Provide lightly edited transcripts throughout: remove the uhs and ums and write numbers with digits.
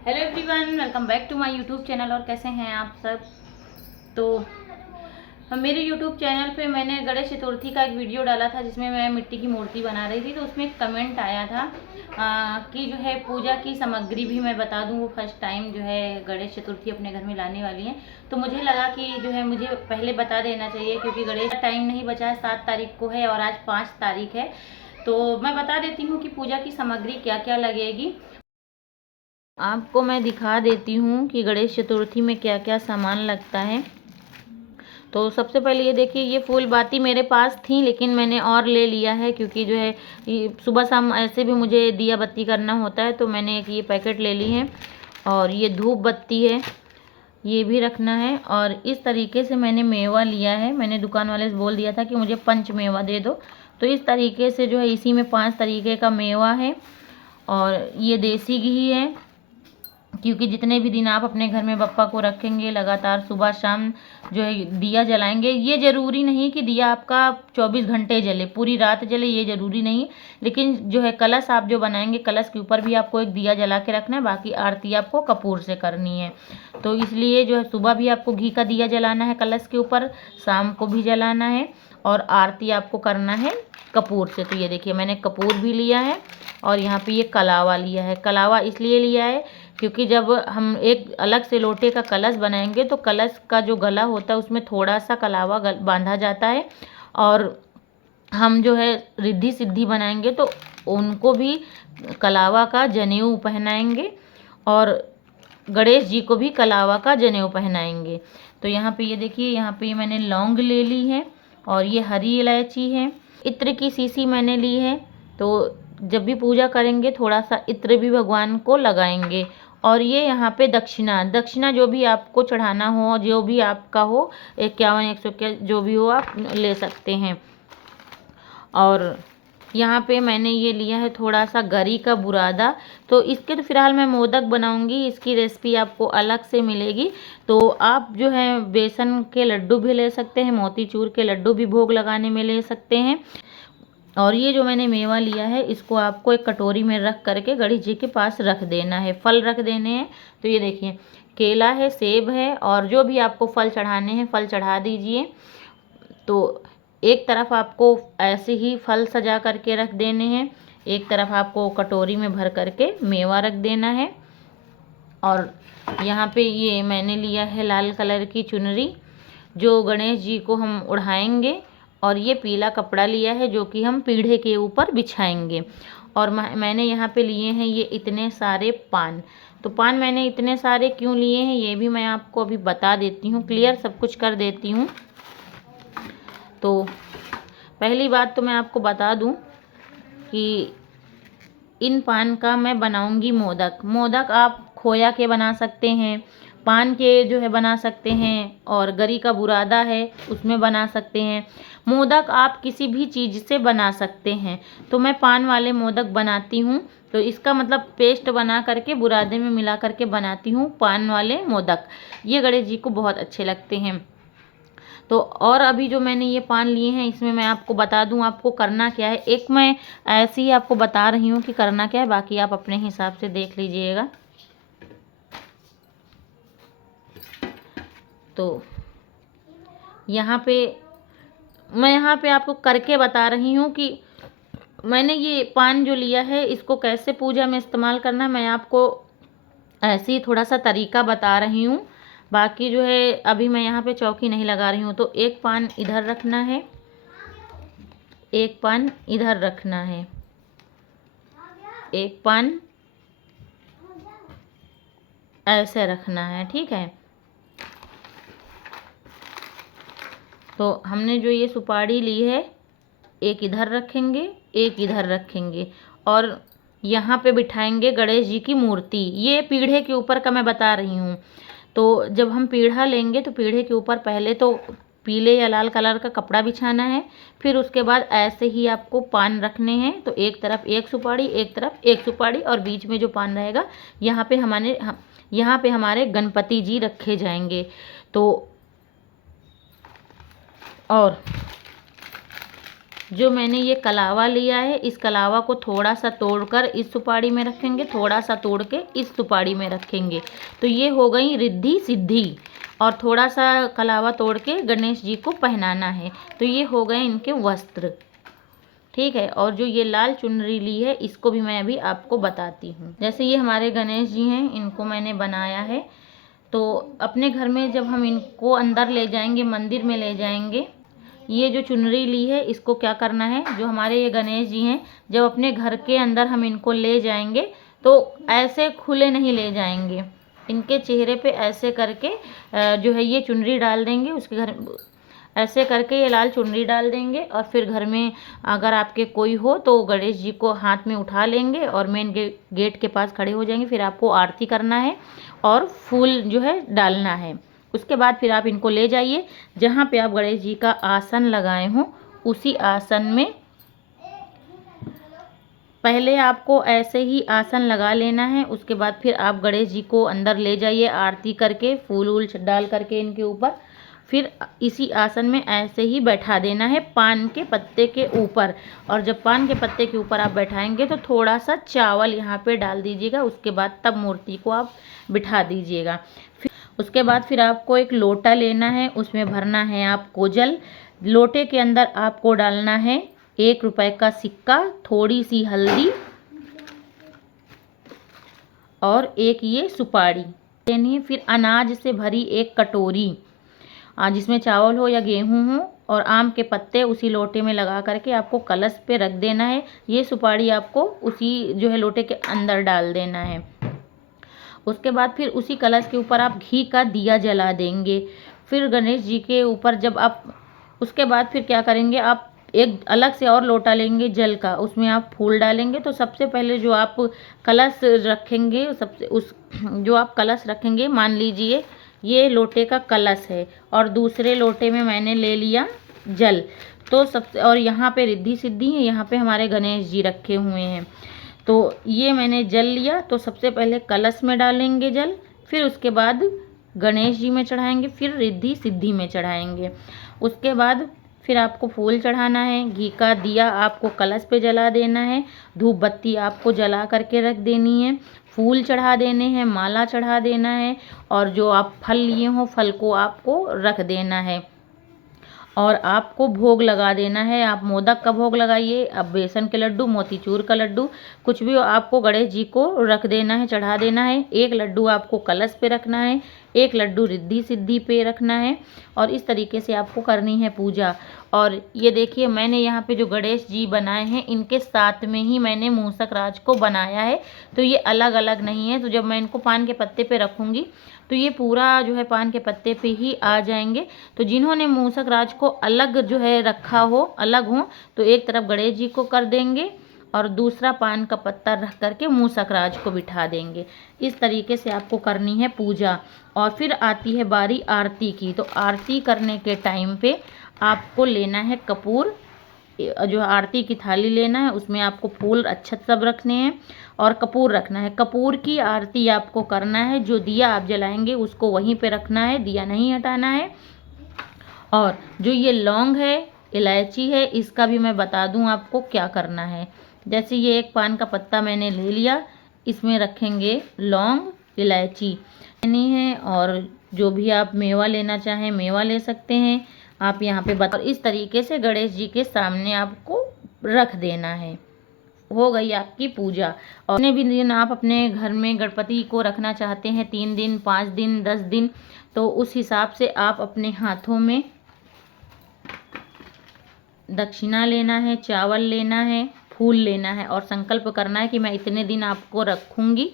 Hello everyone, welcome back to my YouTube channel. और कैसे हैं आप सब। तो मेरे यूट्यूब चैनल पे मैंने गणेश चतुर्थी का एक वीडियो डाला था जिसमें मैं मिट्टी की मूर्ति बना रही थी। तो उसमें एक कमेंट आया था कि जो है पूजा की सामग्री भी मैं बता दूं। वो फर्स्ट टाइम जो है गणेश चतुर्थी अपने घर में लाने वाली हैं, तो मुझे लगा कि जो है मुझे पहले बता देना चाहिए, क्योंकि गणेश टाइम नहीं बचा है। 7 तारीख को है और आज 5 तारीख है। तो मैं बता देती हूँ कि पूजा की सामग्री क्या क्या लगेगी। आपको मैं दिखा देती हूँ कि गणेश चतुर्थी में क्या क्या सामान लगता है। तो सबसे पहले ये देखिए, ये फूल बाती मेरे पास थी लेकिन मैंने और ले लिया है, क्योंकि जो है सुबह शाम ऐसे भी मुझे दिया बत्ती करना होता है। तो मैंने एक ये पैकेट ले ली है। और ये धूप बत्ती है, ये भी रखना है। और इस तरीके से मैंने मेवा लिया है। मैंने दुकान वाले से बोल दिया था कि मुझे पंच मेवा दे दो। तो इस तरीके से जो है इसी में 5 तरीके का मेवा है। और ये देसी घी है, क्योंकि जितने भी दिन आप अपने घर में बप्पा को रखेंगे, लगातार सुबह शाम जो है दिया जलाएंगे। ये ज़रूरी नहीं कि दिया आपका 24 घंटे जले, पूरी रात जले, ये ज़रूरी नहीं। लेकिन जो है कलश आप जो बनाएंगे, कलश के ऊपर भी आपको एक दिया जला के रखना है। बाकी आरती आपको कपूर से करनी है। तो इसलिए जो है सुबह भी आपको घी का दिया जलाना है कलश के ऊपर, शाम को भी जलाना है, और आरती आपको करना है कपूर से। तो ये देखिए, मैंने कपूर भी लिया है। और यहाँ पे ये कलावा लिया है। कलावा इसलिए लिया है क्योंकि जब हम एक अलग से लोटे का कलश बनाएंगे तो कलश का जो गला होता है उसमें थोड़ा सा कलावा बांधा जाता है। और हम जो है रिद्धि सिद्धि बनाएंगे तो उनको भी कलावा का जनेऊ पहनाएंगे, और गणेश जी को भी कलावा का जनेऊ पहनाएंगे। तो यहाँ पे ये देखिए, यहाँ पे मैंने लौंग ले ली है, और ये हरी इलायची है। इत्र की शीशी मैंने ली है। तो जब भी पूजा करेंगे थोड़ा सा इत्र भी भगवान को लगाएंगे। और ये यहाँ पे दक्षिणा, दक्षिणा जो भी आपको चढ़ाना हो, जो भी आपका हो, 51 100 जो भी हो आप ले सकते हैं। और यहाँ पे मैंने ये लिया है थोड़ा सा गरी का बुरादा। तो इसके तो फिलहाल मैं मोदक बनाऊंगी, इसकी रेसिपी आपको अलग से मिलेगी। तो आप जो है बेसन के लड्डू भी ले सकते हैं, मोतीचूर के लड्डू भी भोग लगाने में ले सकते हैं। और ये जो मैंने मेवा लिया है, इसको आपको एक कटोरी में रख करके गणेश जी के पास रख देना है। फल रख देने हैं। तो ये देखिए, केला है, सेब है, और जो भी आपको फल चढ़ाने हैं फल चढ़ा दीजिए। तो एक तरफ आपको ऐसे ही फल सजा करके रख देने हैं, एक तरफ आपको कटोरी में भर करके मेवा रख देना है। और यहाँ पे ये मैंने लिया है लाल कलर की चुनरी, जो गणेश जी को हम उड़ाएंगे। और ये पीला कपड़ा लिया है जो कि हम पीढ़े के ऊपर बिछाएंगे। और मैंने यहाँ पे लिए हैं ये इतने सारे पान। तो पान मैंने इतने सारे क्यों लिए हैं ये भी मैं आपको अभी बता देती हूँ, क्लियर सब कुछ कर देती हूँ। तो पहली बात तो मैं आपको बता दूँ कि इन पान का मैं बनाऊंगी मोदक। मोदक आप खोया के बना सकते हैं, पान के जो है बना सकते हैं, और गरी का बुरादा है उसमें बना सकते हैं। मोदक आप किसी भी चीज़ से बना सकते हैं। तो मैं पान वाले मोदक बनाती हूँ। तो इसका मतलब पेस्ट बना करके बुरादे में मिला करके बनाती हूँ पान वाले मोदक। ये गणेश जी को बहुत अच्छे लगते हैं। तो और अभी जो मैंने ये पान लिए हैं, इसमें मैं आपको बता दूं आपको करना क्या है। एक मैं ऐसे ही आपको बता रही हूँ कि करना क्या है, बाकी आप अपने हिसाब से देख लीजिएगा। तो यहाँ पे आपको करके बता रही हूँ कि मैंने ये पान जो लिया है इसको कैसे पूजा में इस्तेमाल करना है, मैं आपको ऐसे ही थोड़ा सा तरीका बता रही हूँ। बाकी जो है अभी मैं यहाँ पे चौकी नहीं लगा रही हूँ। तो एक पान इधर रखना है, एक पान इधर रखना है, एक पान ऐसे रखना है, ठीक है। तो हमने जो ये सुपारी ली है, एक इधर रखेंगे, एक इधर रखेंगे, और यहाँ पे बिठाएंगे गणेश जी की मूर्ति। ये पीढ़े के ऊपर का मैं बता रही हूँ। तो जब हम पीढ़ा लेंगे तो पीढ़े के ऊपर पहले तो पीले या लाल कलर का कपड़ा बिछाना है। फिर उसके बाद ऐसे ही आपको पान रखने हैं। तो एक तरफ एक सुपारी, एक तरफ एक सुपारी, और बीच में जो पान रहेगा यहाँ पे हमारे गणपति जी रखे जाएंगे। तो और जो मैंने ये कलावा लिया है, इस कलावा को थोड़ा सा तोड़कर इस सुपारी में रखेंगे, थोड़ा सा तोड़ के इस सुपारी में रखेंगे। तो ये हो गई रिद्धि सिद्धि। और थोड़ा सा कलावा तोड़ के गणेश जी को पहनाना है। तो ये हो गए इनके वस्त्र। ठीक है। और जो ये लाल चुनरी ली है, इसको भी मैं अभी आपको बताती हूँ। जैसे ये हमारे गणेश जी हैं, इनको मैंने बनाया है। तो अपने घर में जब हम इनको अंदर ले जाएंगे, मंदिर में ले जाएंगे, ये जो चुनरी ली है इसको क्या करना है, जो हमारे ये गणेश जी हैं, जब अपने घर के अंदर हम इनको ले जाएंगे तो ऐसे खुले नहीं ले जाएंगे। इनके चेहरे पे ऐसे करके जो है ये चुनरी डाल देंगे। उसके घर ऐसे करके ये लाल चुनरी डाल देंगे। और फिर घर में अगर आपके कोई हो तो गणेश जी को हाथ में उठा लेंगे और मेन गेट के पास खड़े हो जाएंगे। फिर आपको आरती करना है और फूल जो है डालना है। उसके बाद फिर आप इनको ले जाइए, जहाँ पे आप गणेश जी का आसन लगाए हों उसी आसन में पहले आपको ऐसे ही आसन लगा लेना है। उसके बाद फिर आप गणेश जी को अंदर ले जाइए आरती करके, फूल वूल डाल करके इनके ऊपर। फिर इसी आसन में ऐसे ही बैठा देना है पान के पत्ते के ऊपर। और जब पान के पत्ते के ऊपर आप बैठाएंगे तो थोड़ा सा चावल यहाँ पे डाल दीजिएगा। उसके बाद तब मूर्ति को आप बिठा दीजिएगा। उसके बाद फिर आपको एक लोटा लेना है, उसमें भरना है आपको जल। लोटे के अंदर आपको डालना है 1 रुपए का सिक्का, थोड़ी सी हल्दी और एक ये सुपारी लेनी है। फिर अनाज से भरी एक कटोरी, जिसमें चावल हो या गेहूं हो, और आम के पत्ते उसी लोटे में लगा करके आपको कलश पे रख देना है। ये सुपारी आपको उसी जो है लोटे के अंदर डाल देना है। उसके बाद फिर उसी कलश के ऊपर आप घी का दिया जला देंगे। फिर गणेश जी के ऊपर जब आप उसके बाद फिर क्या करेंगे, आप एक अलग से और लोटा लेंगे जल का, उसमें आप फूल डालेंगे। तो सबसे पहले जो आप कलश रखेंगे, जो आप कलश रखेंगे, मान लीजिए ये लोटे का कलश है और दूसरे लोटे में मैंने ले लिया जल। तो सबसे और यहाँ पे रिद्धि सिद्धि है, यहाँ पे हमारे गणेश जी रखे हुए हैं। तो ये मैंने जल लिया, तो सबसे पहले कलश में डालेंगे जल, फिर उसके बाद गणेश जी में चढ़ाएंगे, फिर रिद्धि सिद्धि में चढ़ाएंगे। उसके बाद फिर आपको फूल चढ़ाना है, घी का दिया आपको कलश पे जला देना है, धूप बत्ती आपको जला करके रख देनी है, फूल चढ़ा देने हैं, माला चढ़ा देना है, और जो आप फल लिए हो फल को आपको रख देना है और आपको भोग लगा देना है। आप मोदक का भोग लगाइए, अब बेसन के लड्डू, मोतीचूर का लड्डू, कुछ भी आपको गणेश जी को रख देना है, चढ़ा देना है। एक लड्डू आपको कलश पे रखना है, एक लड्डू रिद्धि सिद्धि पे रखना है, और इस तरीके से आपको करनी है पूजा। और ये देखिए मैंने यहाँ पे जो गणेश जी बनाए हैं, इनके साथ में ही मैंने मूसक राज को बनाया है। तो ये अलग अलग नहीं है। तो जब मैं इनको पान के पत्ते पे रखूँगी तो ये पूरा जो है पान के पत्ते पे ही आ जाएंगे। तो जिन्होंने मूसक राज को अलग जो है रखा हो, अलग हो, तो एक तरफ गणेश जी को कर देंगे और दूसरा पान का पत्ता रख करके मूसक राज को बिठा देंगे। इस तरीके से आपको करनी है पूजा। और फिर आती है बारी आरती की। तो आरती करने के टाइम पे आपको लेना है कपूर, जो आरती की थाली लेना है, उसमें आपको फूल अक्षत सब रखने हैं और कपूर रखना है। कपूर की आरती आपको करना है, जो दिया आप जलाएंगे उसको वहीं पे रखना है, दिया नहीं हटाना है। और जो ये लौंग है, इलायची है, इसका भी मैं बता दूं आपको क्या करना है। जैसे ये एक पान का पत्ता मैंने ले लिया, इसमें रखेंगे लौंग, इलायची लेनी है, और जो भी आप मेवा लेना चाहें मेवा ले सकते हैं आप यहाँ पे बता। और इस तरीके से गणेश जी के सामने आपको रख देना है। हो गई आपकी पूजा। और जितने भी दिन आप अपने घर में गणपति को रखना चाहते हैं, 3 दिन, 5 दिन, 10 दिन, तो उस हिसाब से आप अपने हाथों में दक्षिणा लेना है, चावल लेना है, फूल लेना है और संकल्प करना है कि मैं इतने दिन आपको रखूँगी,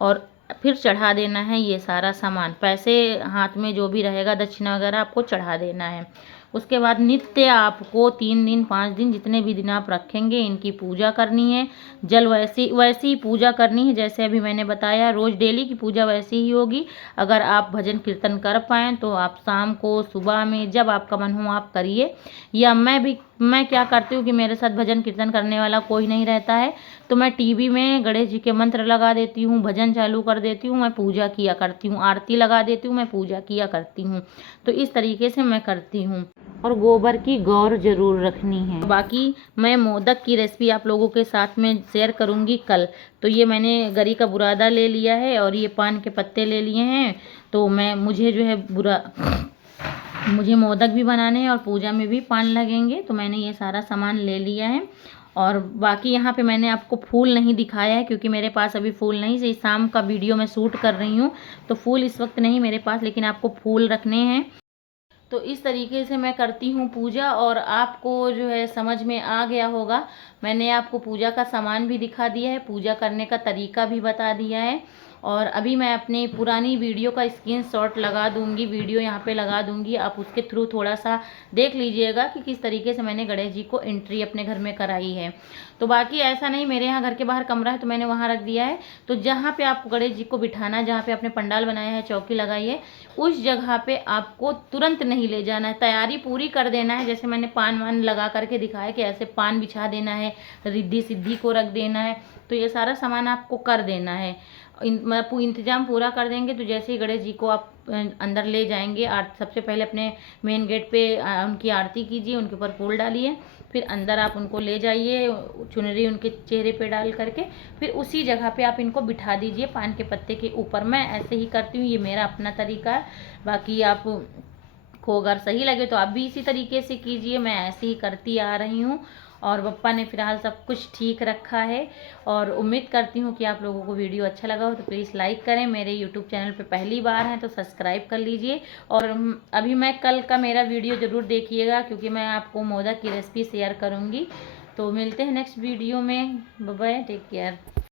और फिर चढ़ा देना है ये सारा सामान। पैसे हाथ में जो भी रहेगा दक्षिणा वगैरह आपको चढ़ा देना है। उसके बाद नित्य आपको 3 दिन, 5 दिन, जितने भी दिन आप रखेंगे इनकी पूजा करनी है। जल वैसी ही पूजा करनी है जैसे अभी मैंने बताया। रोज़ डेली की पूजा वैसी ही होगी। अगर आप भजन कीर्तन कर पाएँ तो आप शाम को, सुबह में, जब आपका मन हो आप करिए। या मैं क्या करती हूँ कि मेरे साथ भजन कीर्तन करने वाला कोई नहीं रहता है, तो मैं टीवी में गणेश जी के मंत्र लगा देती हूँ, भजन चालू कर देती हूँ, मैं पूजा किया करती हूँ, आरती लगा देती हूँ, मैं पूजा किया करती हूँ। तो इस तरीके से मैं करती हूँ। और गोबर की गौर ज़रूर रखनी है। बाकी मैं मोदक की रेसिपी आप लोगों के साथ में शेयर करूँगी कल। तो ये मैंने गरी का बुरादा ले लिया है और ये पान के पत्ते ले लिए हैं। तो मुझे जो है मुझे मोदक भी बनाने हैं और पूजा में भी पान लगेंगे, तो मैंने ये सारा सामान ले लिया है। और बाकी यहाँ पे मैंने आपको फूल नहीं दिखाया है क्योंकि मेरे पास अभी फूल नहीं, से शाम का वीडियो मैं शूट कर रही हूँ, तो फूल इस वक्त नहीं मेरे पास, लेकिन आपको फूल रखने हैं। तो इस तरीके से मैं करती हूँ पूजा, और आपको जो है समझ में आ गया होगा। मैंने आपको पूजा का सामान भी दिखा दिया है, पूजा करने का तरीका भी बता दिया है। और अभी मैं अपनी पुरानी वीडियो का स्क्रीनशॉट लगा दूंगी, वीडियो यहाँ पे लगा दूंगी, आप उसके थ्रू थोड़ा सा देख लीजिएगा कि किस तरीके से मैंने गणेश जी को एंट्री अपने घर में कराई है। तो बाकी ऐसा नहीं, मेरे यहाँ घर के बाहर कमरा है तो मैंने वहाँ रख दिया है। तो जहाँ पे आपको गणेश जी को बिठाना, जहाँ पे आपने पंडाल बनाया है, चौकी लगाई है, उस जगह पे आपको तुरंत नहीं ले जाना है, तैयारी पूरी कर देना है। जैसे मैंने पान वान लगा करके दिखाया कि ऐसे पान बिछा देना है, रिद्धि सिद्धि को रख देना है, तो ये सारा सामान आपको कर देना है। इंतजाम पूरा कर देंगे तो जैसे ही गणेश जी को आप अंदर ले जाएंगे, सबसे पहले अपने मेन गेट पे उनकी आरती कीजिए, उनके ऊपर फूल डालिए, फिर अंदर आप उनको ले जाइए, चुनरी उनके चेहरे पे डाल करके, फिर उसी जगह पे आप इनको बिठा दीजिए पान के पत्ते के ऊपर। मैं ऐसे ही करती हूँ, ये मेरा अपना तरीका है। बाकी आप को अगर सही लगे तो आप भी इसी तरीके से कीजिए, मैं ऐसे ही करती आ रही हूँ। और पप्पा ने फिलहाल सब कुछ ठीक रखा है। और उम्मीद करती हूँ कि आप लोगों को वीडियो अच्छा लगा हो तो प्लीज़ लाइक करें, मेरे यूट्यूब चैनल पे पहली बार हैं तो सब्सक्राइब कर लीजिए। और अभी मैं कल का मेरा वीडियो ज़रूर देखिएगा क्योंकि मैं आपको मोदक की रेसिपी शेयर करूँगी। तो मिलते हैं नेक्स्ट वीडियो में, बाय बाय, टेक केयर।